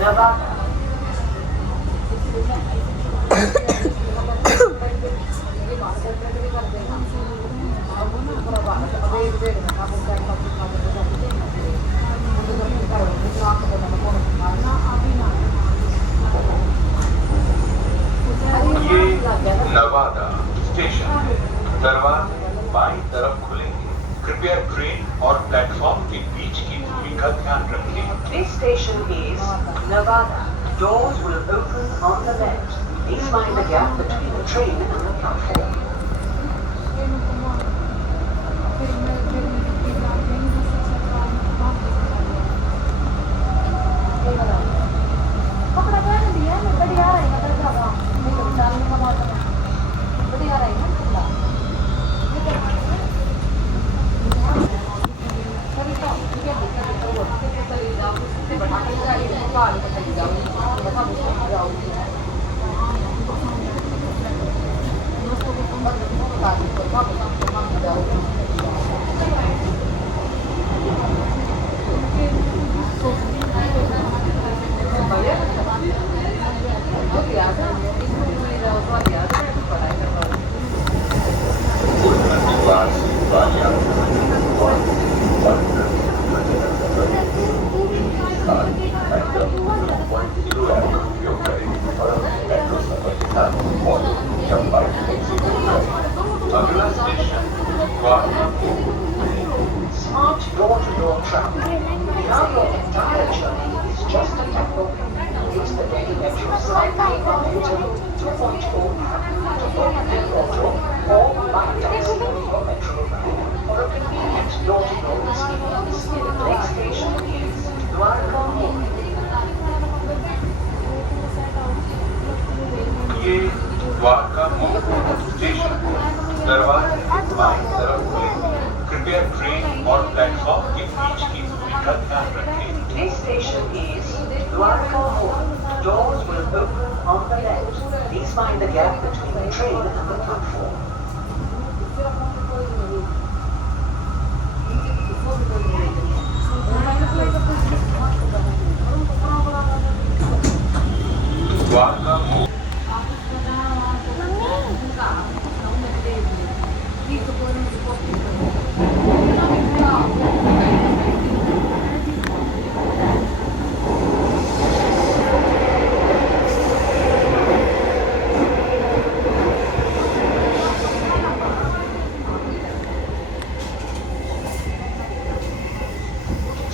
Nevada. ये नवादा स्टेशन है। दरवाजे बाईं तरफ खुलेंगे। कृपया ट्रेन और प्लेटफॉर्म के बीच की दूरी का ध्यान रखें। This station is Nevada. Doors will open on the left. Please mind the gap between the train and the platform. अगला स्टेशन Dwarka. Smart door-to-door travel. Now your entire journey is just a tap away. Use the Delhi Metro slightly interval 2.4 to book an auto or buy a taxi or metro ride for a convenient door-to-door experience. The next station is Dwarka Mall. ये द्वारका स्टेशन है। दरवाजे बाईं तरफ खुलेंगे। कृपया ट्रेन और प्लेटफॉर्म के बीच की दूरी का ध्यान रखें। This station is Dwarka Hall. Doors will open on the left. Please mind the gap between the train and the platform. Dwarka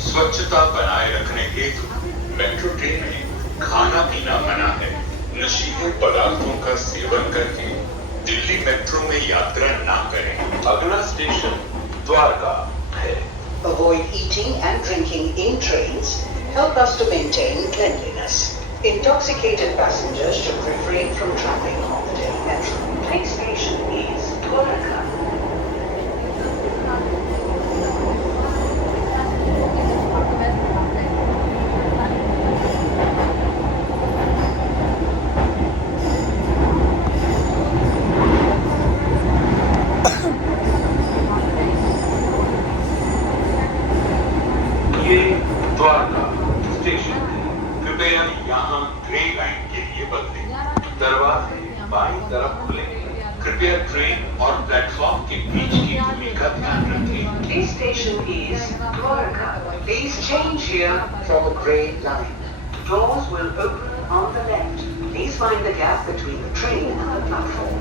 स्वच्छता बनाए रखने हेतु मेट्रो ट्रेन में खाना पीना मना है। नशीले पदार्थों का सेवन करके दिल्ली मेट्रो में यात्रा ना करें। अगला स्टेशन द्वारका है। Avoid eating and drinking in trains. Help us to maintain cleanliness. Intoxicated passengers should refrain from traveling on the Delhi Metro. Next station is Dwarka. Dwarka स्टेशन है। कृपया यहाँ ग्रे लाइन के लिए बदलें। दरवाजे बाईं तरफ खुलेंगे। कृपया ट्रेन और प्लेटफॉर्म के बीच की दूरी का ध्यान रखें। This station is Dwarka. Please change here for the grey line. Doors will open on the left. Please find the gap between the train and the platform.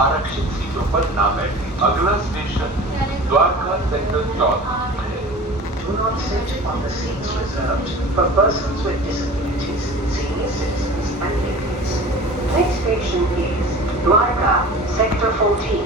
आरक्षित सीटों पर ना बैठे। अगला स्टेशन द्वारका सेक्टर 14 है। Do not sit on the seats reserved for persons with disabilities, senior citizens and babies. Next station is Dwarka, Sector 14.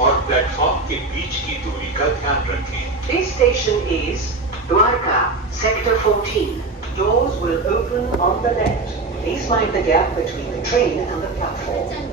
और प्लेटफॉर्म के बीच की दूरी का ध्यान रखें। This station is Dwarka, Sector 14. Doors will open on the left. Please mind the gap between the train and the platform.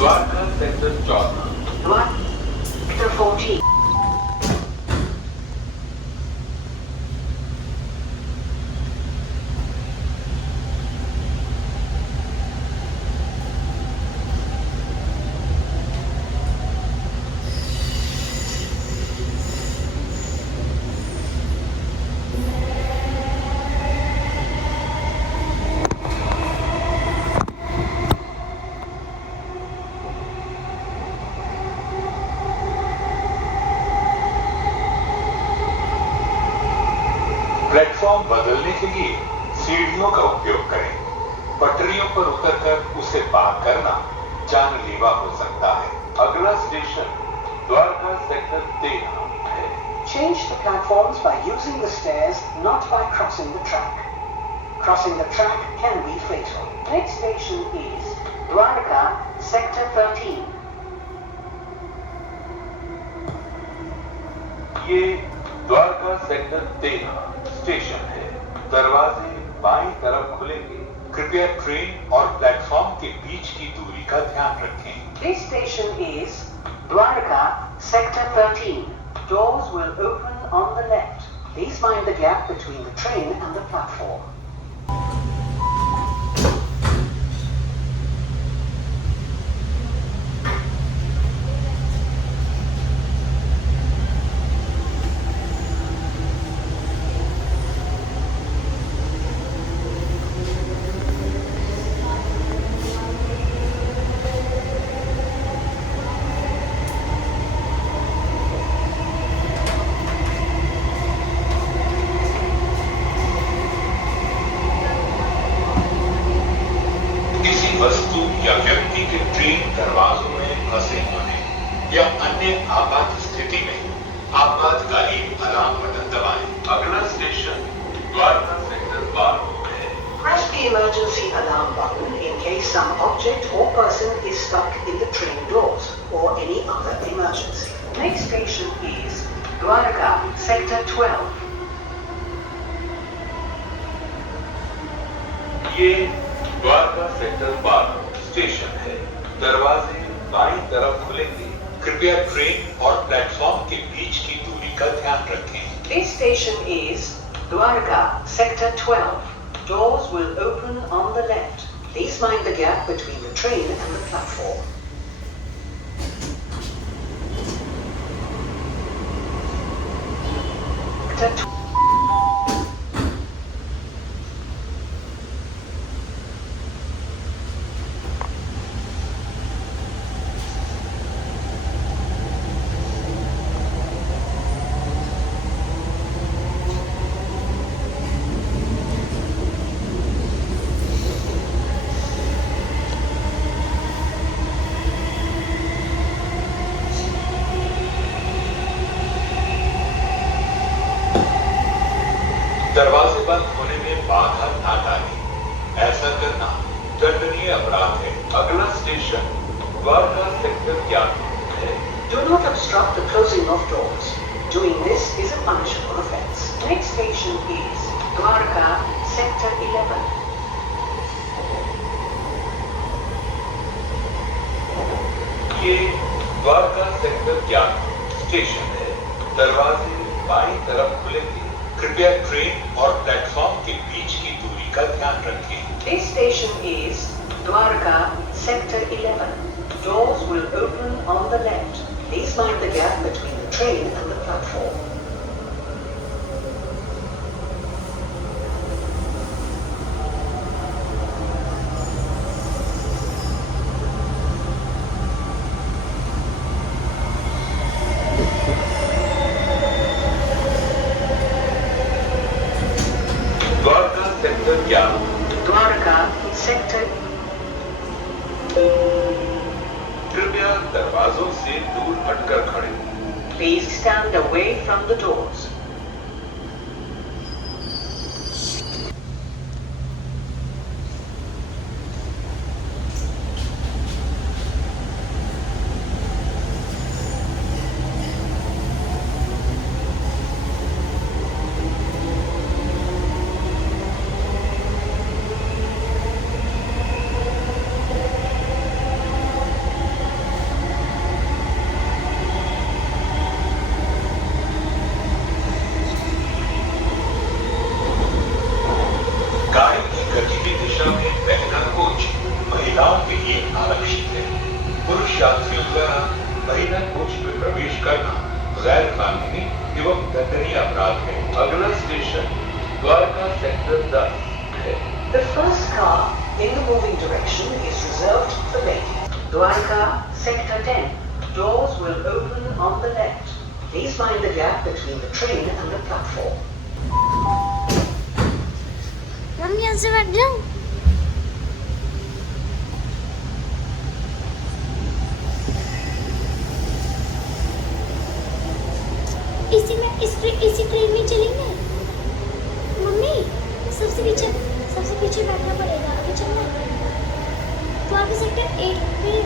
Dwarka सेक्टर 14। Dwarka, Sector 14. प्लेटफॉर्म बदलने के लिए सीढ़ियों का उपयोग करें। पटरियों पर उतरकर उसे पार करना जानलेवा हो सकता है। अगला स्टेशन द्वारका सेक्टर 13 है। Change the platforms by using the stairs, not by crossing the track. Crossing the track can be fatal. Next station is Dwarka, Sector 13. ये द्वारका सेक्टर 13 स्टेशन है। दरवाजे बाईं तरफ खुलेंगे। कृपया ट्रेन और प्लेटफॉर्म के बीच की दूरी का ध्यान रखें। This station is Dwarka, Sector 13. Doors will open on the left. Please mind the gap between the train and the platform. वस्तु या व्यक्ति के ट्रेन दरवाजों में फंसे होने या अन्य आपात स्थिति में आपातकालीन अलार्म बटन दबाएं। अगला स्टेशन द्वारका सेक्टर 12 है। Press the emergency alarm button in case some object or person is stuck in the train doors or any other emergency. Next station is Dwarka, Sector 12. ये द्वारका सेक्टर 12 स्टेशन है। दरवाजे बाईं तरफ खुलेंगे। कृपया ट्रेन और प्लेटफॉर्म के बीच की दूरी का ध्यान रखें। This station is Dwarka, Sector 12. Doors will open on the left. Please mind the gap between the train and the platform. Sector 12. दरवाजे बंद होने में बाधा ना डालें। ऐसा करना दंडनीय अपराध है। अगला स्टेशन द्वारका सेक्टर 11 है। Do not obstruct the closing of doors. Doing this is a punishable offense. Next station is Dwarka, Sector 11. ये द्वारका सेक्टर 11 स्टेशन है। दरवाजे बाईं तरफ खुलेंगे। कृपया ट्रेन और प्लेटफॉर्म के बीच की दूरी का ध्यान रखें। This station is Dwarka, Sector 11. Doors will open on the left. Please mind the gap between the train and the platform. Dwarka सेक्टर 11 Dwarka, सेक्टर। कृपया दरवाजों से दूर हटकर खड़े। Please stand away from the doors. गाड़ी की गति की दिशा में पहला कोच महिलाओं के लिए आरक्षित है। पुरुष यात्रियों द्वारा महिला कोच में प्रवेश करना गैर कानूनी एवं दंडनीय अपराध है। अगला स्टेशन द्वारका सेक्टर 10 है। The first car in the moving direction is reserved for ladies. Dwarka, Sector 10. Doors will open on the left. Please mind the gap between the train and the platform. हम यहाँ से बैठ जाऊँ? इसी ट्रेन में चलेंगे? मम्मी, सबसे पीछे बैठना पड़ेगा। आगे चलना। तो आगे सेक्टर 8 में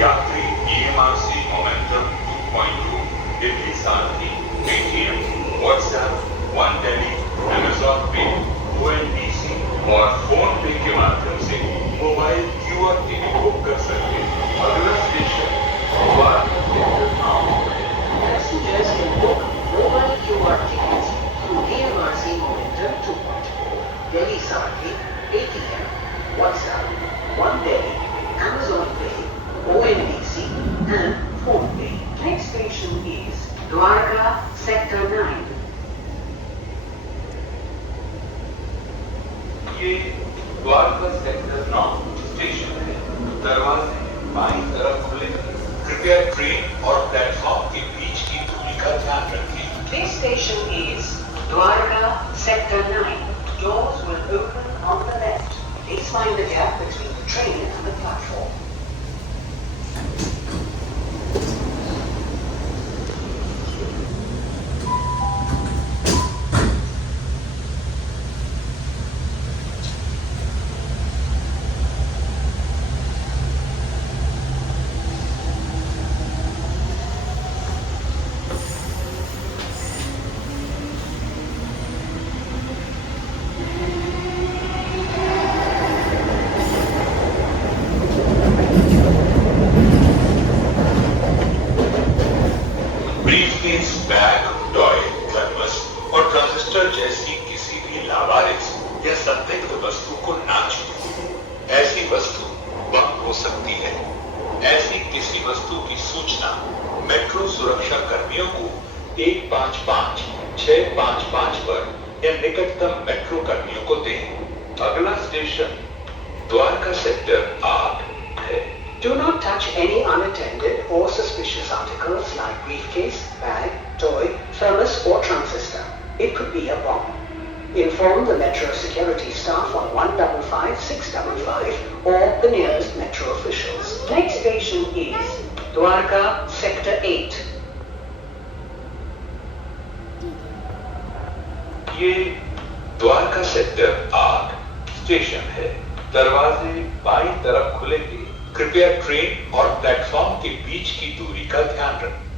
यात्री EMRC मोमेंटम 2.2 दिल्ली सारथी पेटीएम व्हाट्सएप वन दिल्ली अमेजॉन पे ONDC और फोन पे के माध्यम से मोबाइल QR टिकट बुक कर सकते हैं। अगला स्टेशन द्वारका सेक्टर 9 है। Passengers can book mobile QR tickets through EMRC Momentum 2.4, Delhi Sarki, ATM, WhatsApp, One Delhi, Amazon Pay, ONDC, and PhonePe. Next station is Dwarka, Sector 9. ये द्वारका सेक्टर 9 स्टेशन है। दरवाजे बाईं तरफ खुलेंगे। कृपया ट्रेन और प्लेटफॉर्म के बीच की दूरी का ध्यान रखें। This station is Dwarka, Sector 9. Doors will open on the left. Please find the gap between the train and the platform. Briefcase, bag, toy, thermos और ट्रांजिस्टर जैसी किसी भी लावारिस या संदिग्ध वस्तु को ना छुएं। ऐसी वस्तु बम हो सकती है। ऐसी किसी वस्तु की सूचना मेट्रो सुरक्षा कर्मियों को 155 655 पर या निकटतम मेट्रो कर्मियों को दें। अगला स्टेशन द्वारका सेक्टर 8 है। Do not touch any unattended or suspicious articles like briefcase, bag, toy, thermos or transistor. It could be a bomb. Inform the metro security staff on 155 655 or the nearest metro officials. Next station is Dwarka, Sector 8. ये द्वारका सेक्टर 8 स्टेशन है। दरवाजे बाईं तरफ खुलेंगे। कृपया ट्रेन और प्लेटफॉर्म के बीच की दूरी का ध्यान रखें।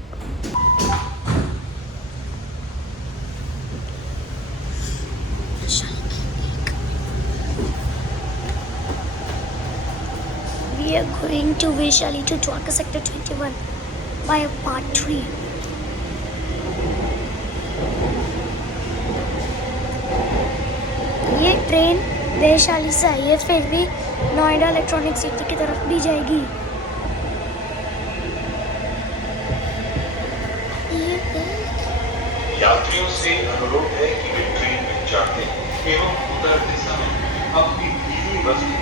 We are going to Vaishali to Dwarka Sector 21 by part 3. ये ट्रेन वैशाली से आई है, फिर भी नोएडा इलेक्ट्रॉनिक सिटी की तरफ भी जाएगी। यात्रियों से अनुरोध है कि वे ट्रेन में चढ़ते एवं उतरते समय अपनी भीगी वस्तु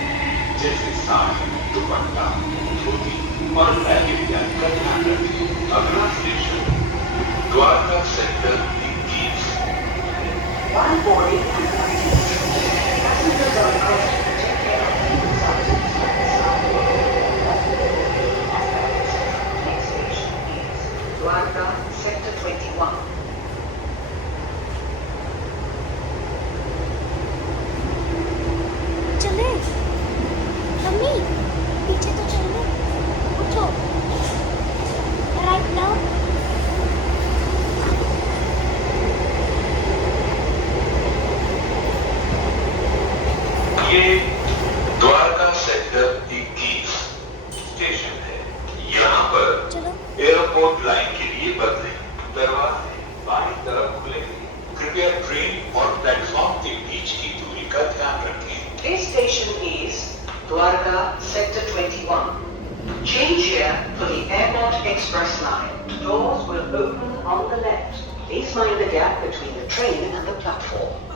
जैसे साड़ी, दुपट्टा, धोती और बैगेज यात्री का ध्यान रखें। अगला स्टेशन द्वारका सेक्टर 21। While boarding and landing, passengers are requested to take care of themselves Next station is Dwarka, Sector 21. चले मम्मी पीछे तो चलने उठो राइट नाउ ये द्वारका सेक्टर 21 स्टेशन है। यहाँ पर चलो एयरपोर्ट लाइन के लिए बदले दरवाजे बाईं तरफ खुलेंगे। कृपया ट्रेन और प्लेटफॉर्म के बीच की दूरी का ध्यान रखें। This station is Dwarka, Sector 21. Change here for the Airport Express line. Doors will open on the left. Please mind the gap between the train and the platform.